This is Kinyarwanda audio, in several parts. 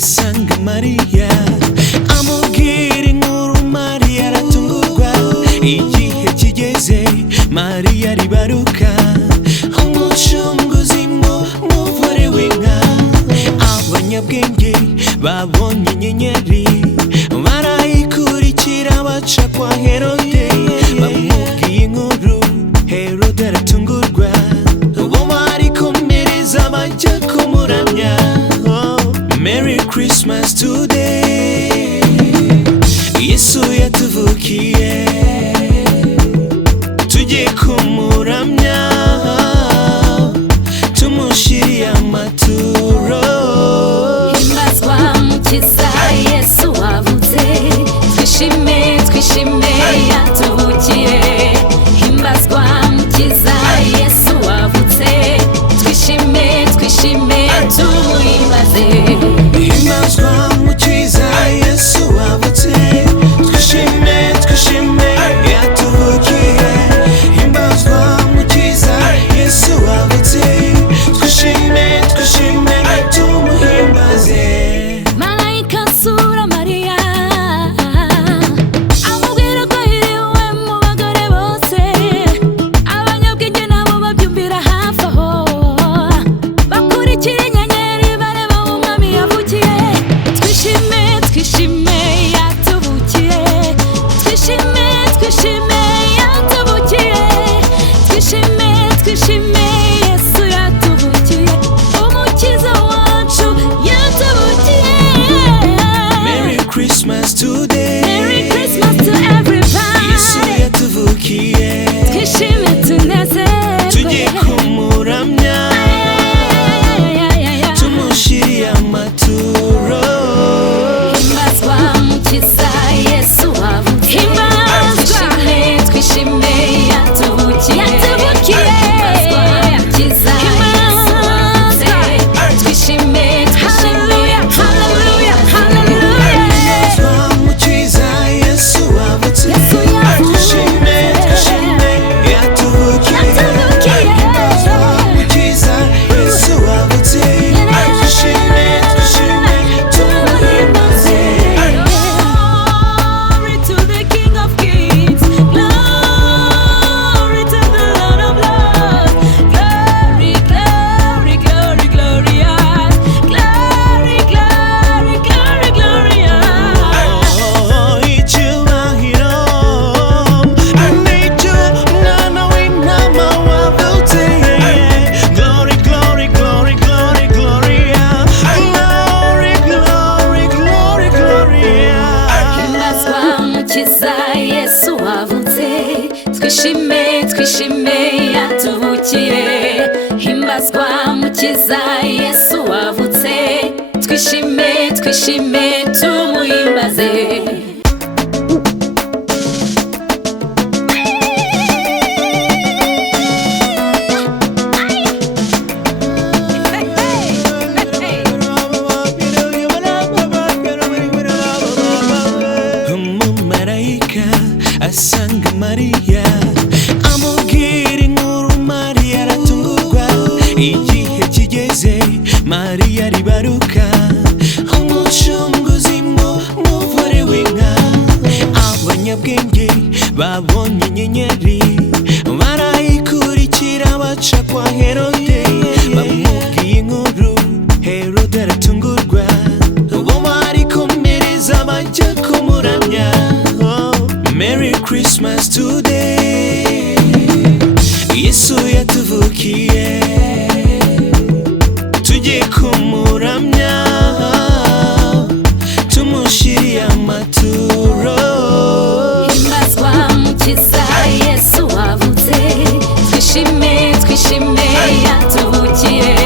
asanga Mariya amubwira inkuru. Mariya aratungurwa, igihe kigeze Mariya aribaruka umucunguzi muvure w'inka. Abanyabwenge babonye inyenyeri barayikurikira baca kwa Herode, bamubwiye inkuru. Herode aratungurwa, ubu barikomereza bajya kumuramya. Merry Christmas today, Yesu yatuvukiye, tujye kumuramya tumushiriye amaturo. Himbazwa mukiza Yesu wavutse, twishime twishime yatuvukiye. Himbazwa mukiza Yesu wavutse, twishime twishime tumuhimbaze. Himbazwa mukiza Yesu wavutse, twishime twishime yatuvukiye. Himbazwa mukiza Yesu wavutse, twishime twishime tumuhimbaze. Malaika asura Mariya amubwira ko ahiriwe mu bagore bose. Abanyabwenge nabo babyumvira hafi aho, bakurikira inyenyeri bareba aho umwami yavukiye. Twishime twishime yatuvukiye, twishime twishime yatuvukiye, twishime twishime Yesu yatuvukiye, umukiza wacu yatuvukiye. Merry Christmas today, Merry Christmas to everybody. Yesu yatuvukiye, Twishime tunezerwe, tujye kumuramya tumushiriye amaturo. himbazwa mukiza Yesu wavutse, twishime twishime yatuvukiye, himbazwa mukiza Yesu wavutse, twishime twishime haleluya haleluya. Himbazwa mukiza Yesu wavutse, Yesu twishime twishime yatuvukiye. Himbazwa mukiza Yesu wavutse, twishime twishime tumuhimbaze. Glory to the King of Kings, glory to the Lord of Lords, glory, glory, glory, glorious, glory, glory, glory, glorious. Icyubahiro nicyo mwana w'intama wavutse. Glory, glory, glory, glory, gloria. Glory, glory, glory, gloria. Himbazwa mukiza Yesu wavutse, twishime twishime yatuvukiye. Himbazwa mukiza Yesu wavutse, twishime twishime tumuhimbaze. Umumarayika asanga Mariya amubwira inkuru. Mariya aratungurwa, igihe kigeze Mariya aribaruka umucunguzi muvure w'inka. Abanyabwenge babonye inyenyeri barayikurikira baca kwa Herode, bamubwiye inkuru. Herode aratungurwa, ubu barikomereza bajya kumuramya. Merry Christmas today, Yesu yatuvukiye, tujye kumuramya tumushiriye amaturo. Himbazwa mukiza Yesu wavutse, twishime twishime yatuvukiye.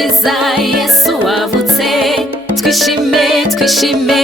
umukiza Yesu wavutse twishime twishime